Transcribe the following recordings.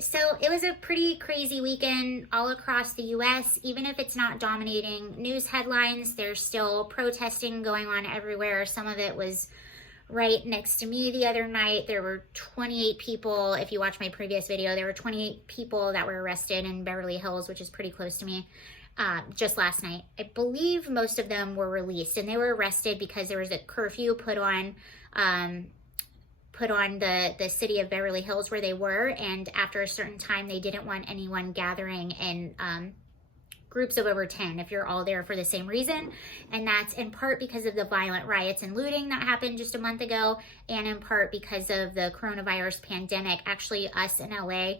so it was a pretty crazy weekend all across the US. Even if it's not dominating news headlines, there's still protesting going on everywhere. Some of it was right next to me the other night. There were 28 people. If you watch my previous video, there were 28 people that were arrested in Beverly Hills, which is pretty close to me, just last night. I believe most of them were released, and they were arrested because there was a curfew put on the city of Beverly Hills where they were, and after a certain time they didn't want anyone gathering in groups of over 10 if you're all there for the same reason. And that's in part because of the violent riots and looting that happened just a month ago, and in part because of the coronavirus pandemic. Actually, us in LA,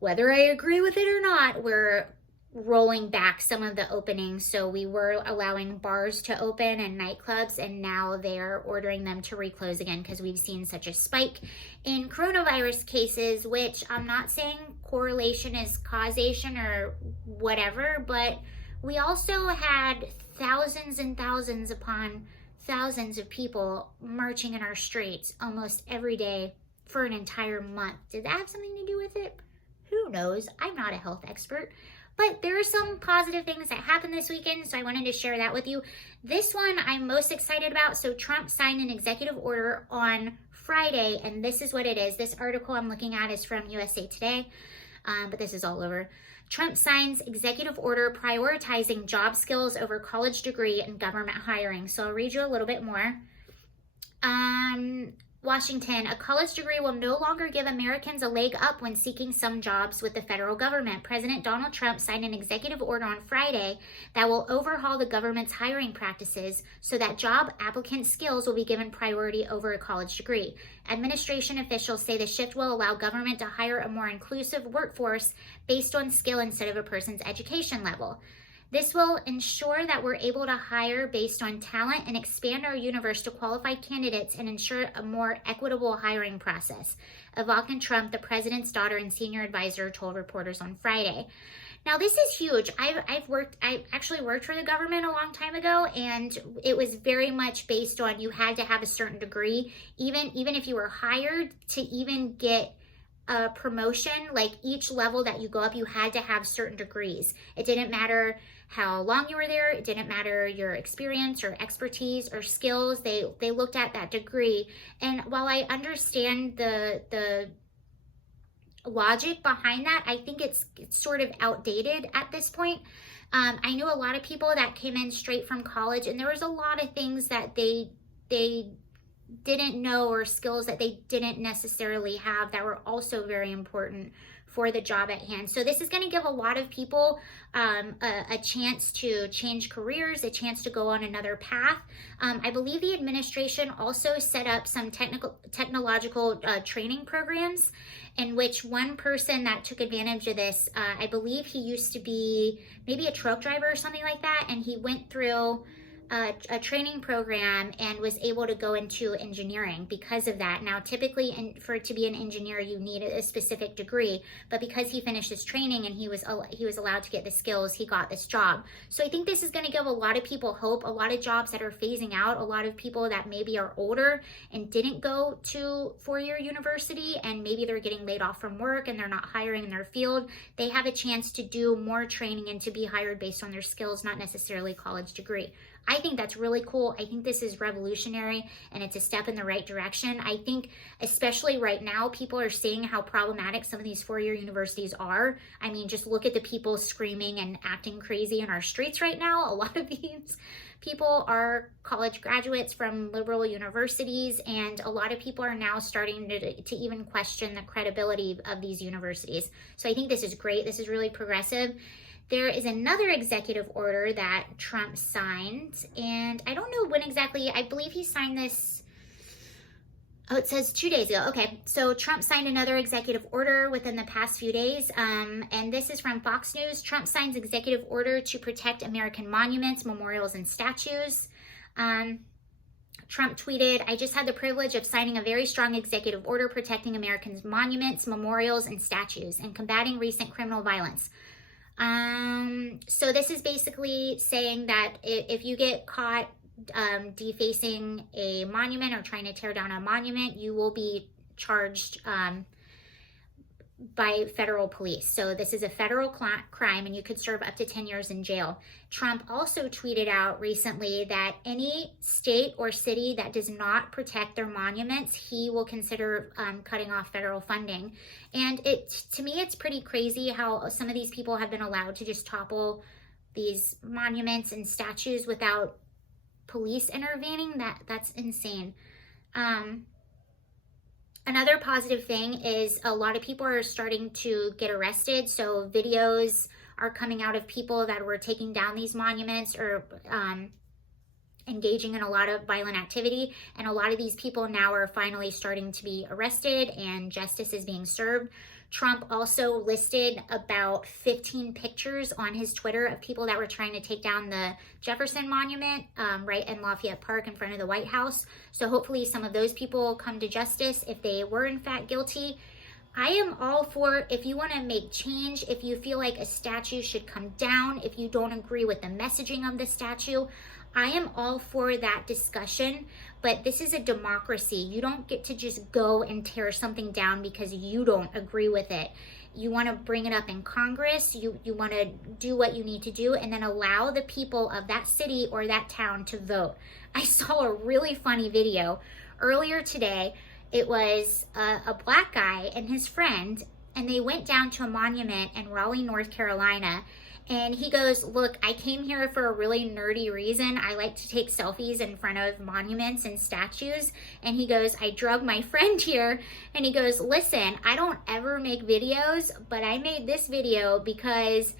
whether I agree with it or not, we're rolling back some of the openings. So we were allowing bars to open and nightclubs, and now they're ordering them to reclose again because we've seen such a spike in coronavirus cases, which I'm not saying correlation is causation or whatever, but we also had thousands and thousands upon thousands of people marching in our streets almost every day for an entire month. Did that have something to do with it? Who knows? I'm not a health expert. But there are some positive things that happened this weekend, so I wanted to share that with you. This one I'm most excited about. So Trump signed an executive order on Friday, and this is what it is. This article I'm looking at is from USA Today, but this is all over. Trump signs executive order prioritizing job skills over college degree and government hiring. So I'll read you a little bit more. Washington, a college degree will no longer give Americans a leg up when seeking some jobs with the federal government. President Donald Trump signed an executive order on Friday that will overhaul the government's hiring practices so that job applicant skills will be given priority over a college degree. Administration officials say the shift will allow government to hire a more inclusive workforce based on skill instead of a person's education level. This will ensure that we're able to hire based on talent and expand our universe to qualified candidates and ensure a more equitable hiring process. Ivanka Trump, the president's daughter and senior advisor, told reporters on Friday. Now, this is huge. I actually worked for the government a long time ago, and it was very much based on you had to have a certain degree, even if you were hired to even get a promotion. Like each level that you go up, you had to have certain degrees. It didn't matter how long you were there. It didn't matter your experience or expertise or skills. They looked at that degree. And while I understand the logic behind that, I think it's sort of outdated at this point. I know a lot of people that came in straight from college, and there was a lot of things that they didn't know, or skills that they didn't necessarily have that were also very important for the job at hand. So this is going to give a lot of people a chance to change careers, a chance to go on another path. I believe the administration also set up some technological training programs in which one person that took advantage of this, I believe he used to be maybe a truck driver or something like that, and he went through a training program and was able to go into engineering because of that. Now, typically, for it to be an engineer, you need a specific degree, but because he finished his training and he was allowed to get the skills, he got this job. So I think this is going to give a lot of people hope. A lot of jobs that are phasing out, a lot of people that maybe are older and didn't go to four-year university, and maybe they're getting laid off from work and they're not hiring in their field, they have a chance to do more training and to be hired based on their skills, not necessarily college degree. I think that's really cool. I think this is revolutionary, and it's a step in the right direction. I think especially right now, people are seeing how problematic some of these four-year universities are. I mean, just look at the people screaming and acting crazy in our streets right now. A lot of these people are college graduates from liberal universities, and a lot of people are now starting to even question the credibility of these universities. So I think this is great. This is really progressive. There is another executive order that Trump signed, and I don't know when exactly. I believe he signed this, oh, it says 2 days ago. Okay, so Trump signed another executive order within the past few days, and this is from Fox News. Trump signs executive order to protect American monuments, memorials, and statues. Trump tweeted, "I just had the privilege of signing a very strong executive order protecting Americans' monuments, memorials, and statues, and combating recent criminal violence." So this is basically saying that if you get caught defacing a monument or trying to tear down a monument, you will be charged by federal police. So this is a federal crime and you could serve up to 10 years in jail. Trump also tweeted out recently that any state or city that does not protect their monuments, he will consider cutting off federal funding. And to me, it's pretty crazy how some of these people have been allowed to just topple these monuments and statues without police intervening. That's insane. Another positive thing is a lot of people are starting to get arrested. So videos are coming out of people that were taking down these monuments or engaging in a lot of violent activity. And a lot of these people now are finally starting to be arrested and justice is being served. Trump also listed about 15 pictures on his Twitter of people that were trying to take down the Jefferson Monument right in Lafayette Park in front of the White House. So hopefully some of those people come to justice if they were in fact guilty. I am all for, if you want to make change, if you feel like a statue should come down, if you don't agree with the messaging of the statue, I am all for that discussion, but this is a democracy. You don't get to just go and tear something down because you don't agree with it. You want to bring it up in Congress, you want to do what you need to do, and then allow the people of that city or that town to vote. I saw a really funny video earlier today. It was a black guy and his friend, and they went down to a monument in Raleigh, North Carolina. And he goes, look, I came here for a really nerdy reason. I like to take selfies in front of monuments and statues. And he goes, I drug my friend here. And he goes, listen, I don't ever make videos, but I made this video because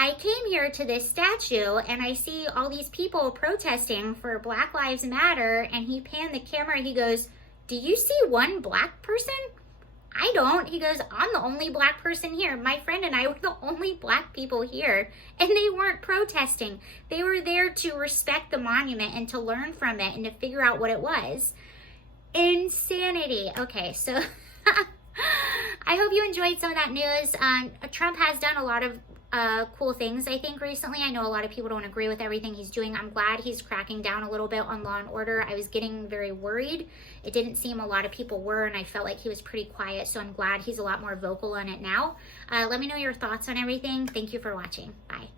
I came here to this statue and I see all these people protesting for Black Lives Matter. And he panned the camera. He goes, do you see one black person? I don't. He goes, I'm the only black person here. My friend and I were the only black people here. And they weren't protesting. They were there to respect the monument and to learn from it and to figure out what it was. Insanity. Okay, so I hope you enjoyed some of that news. Trump has done a lot of cool things, I think, recently. I know a lot of people don't agree with everything he's doing. I'm glad he's cracking down a little bit on law and order. I was getting very worried. It didn't seem a lot of people were, and I felt like he was pretty quiet, so I'm glad he's a lot more vocal on it now. Let me know your thoughts on everything. Thank you for watching. Bye.